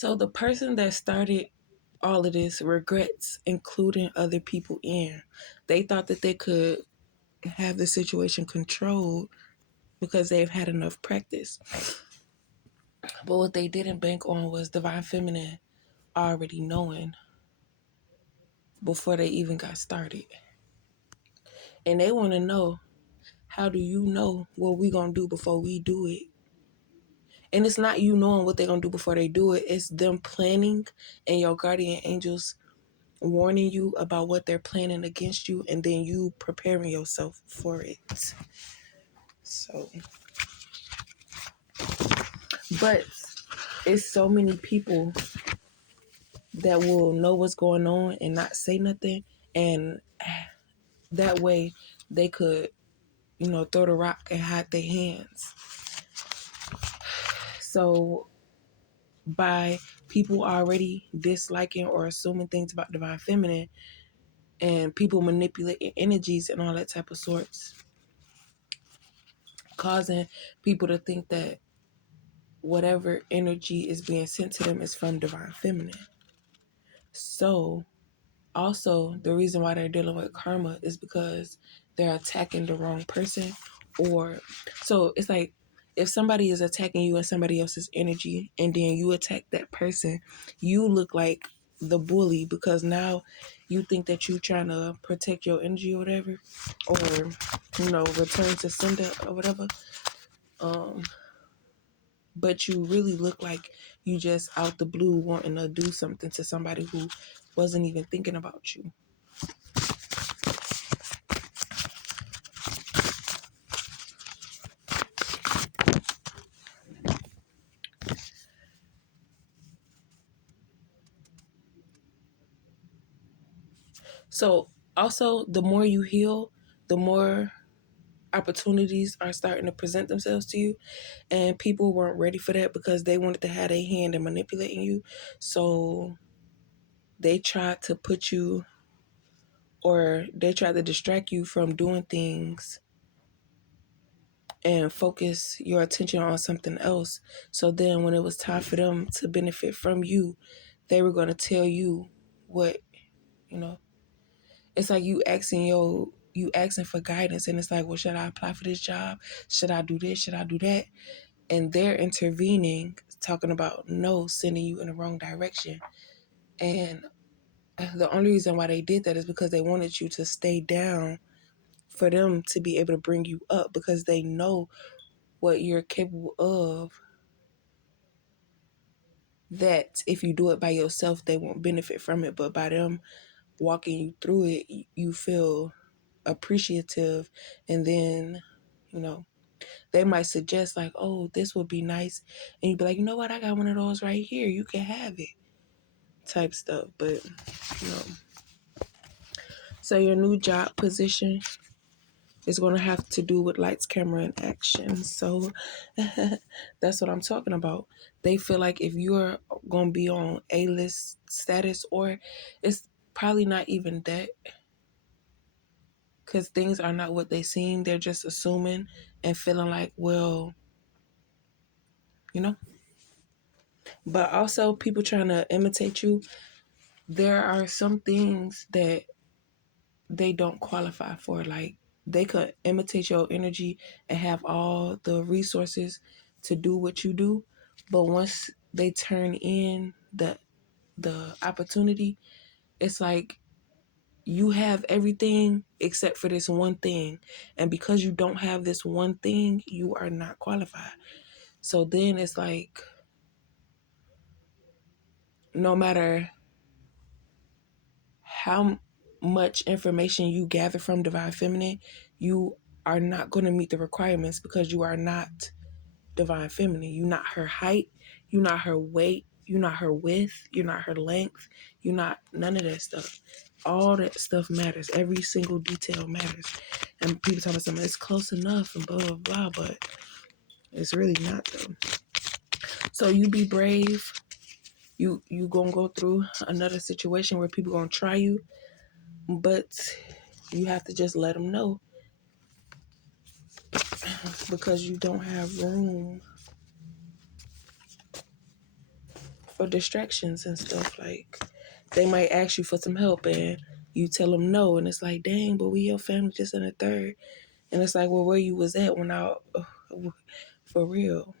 So the person that started all of this regrets including other people in. They thought that they could have the situation controlled because they've had enough practice. But what they didn't bank on was divine feminine already knowing before they even got started. And they want to know, how do you know what we going to do before we do it? And it's not you knowing what they're going to do before they do it. It's them planning and your guardian angels warning you about what they're planning against you, and then you preparing yourself for it. So, but it's so many people that will know what's going on and not say nothing, and that way they could, throw the rock and hide their hands. So by people already disliking or assuming things about divine feminine, and people manipulating energies and all that type of sorts, causing people to think that whatever energy is being sent to them is from divine feminine. So also the reason why they're dealing with karma is because they're attacking the wrong person. Or so it's like, if somebody is attacking you in somebody else's energy and then you attack that person, you look like the bully because now you think that you're trying to protect your energy or whatever, or return to sender or whatever. But you really look like you just out the blue wanting to do something to somebody who wasn't even thinking about you. So also, the more you heal, the more opportunities are starting to present themselves to you. And people weren't ready for that because they wanted to have a hand in manipulating you. So they tried to put you, or they tried to distract you from doing things and focus your attention on something else. So then when it was time for them to benefit from you, they were going to tell you what, it's like you asking for guidance, and it's like, well, should I apply for this job? Should I do this? Should I do that? And they're intervening, talking about no, sending you in the wrong direction. And the only reason why they did that is because they wanted you to stay down for them to be able to bring you up, because they know what you're capable of, that if you do it by yourself, they won't benefit from it. But by them walking you through it, you feel appreciative. And then, they might suggest like, oh, this would be nice. And you'd be like, you know what? I got one of those right here. You can have it, type stuff. But, so your new job position is going to have to do with lights, camera, and action. So that's what I'm talking about. They feel like if you're going to be on A-list status, or it's probably not even that, because things are not what they seem. They're just assuming and feeling like, well, you know. But also people trying to imitate you. There are some things that they don't qualify for. Like, they could imitate your energy and have all the resources to do what you do, but once they turn in the opportunity, it's like you have everything except for this one thing, and because you don't have this one thing, you are not qualified. So then it's like, no matter how much information you gather from divine feminine, you are not going to meet the requirements because you are not divine feminine. You're not her height, you're not her weight, you're not her width, you're not her length, you're not none of that stuff. All that stuff matters. Every single detail matters. And people tell me something, it's close enough and blah blah blah, but it's really not though. So you be brave. You gonna go through another situation where people gonna try you, but you have to just let them know, because you don't have room for distractions and stuff. Like, they might ask you for some help and you tell them no, and it's like, dang, but we your family just in the third. And it's like, well, where you was at when I, for real.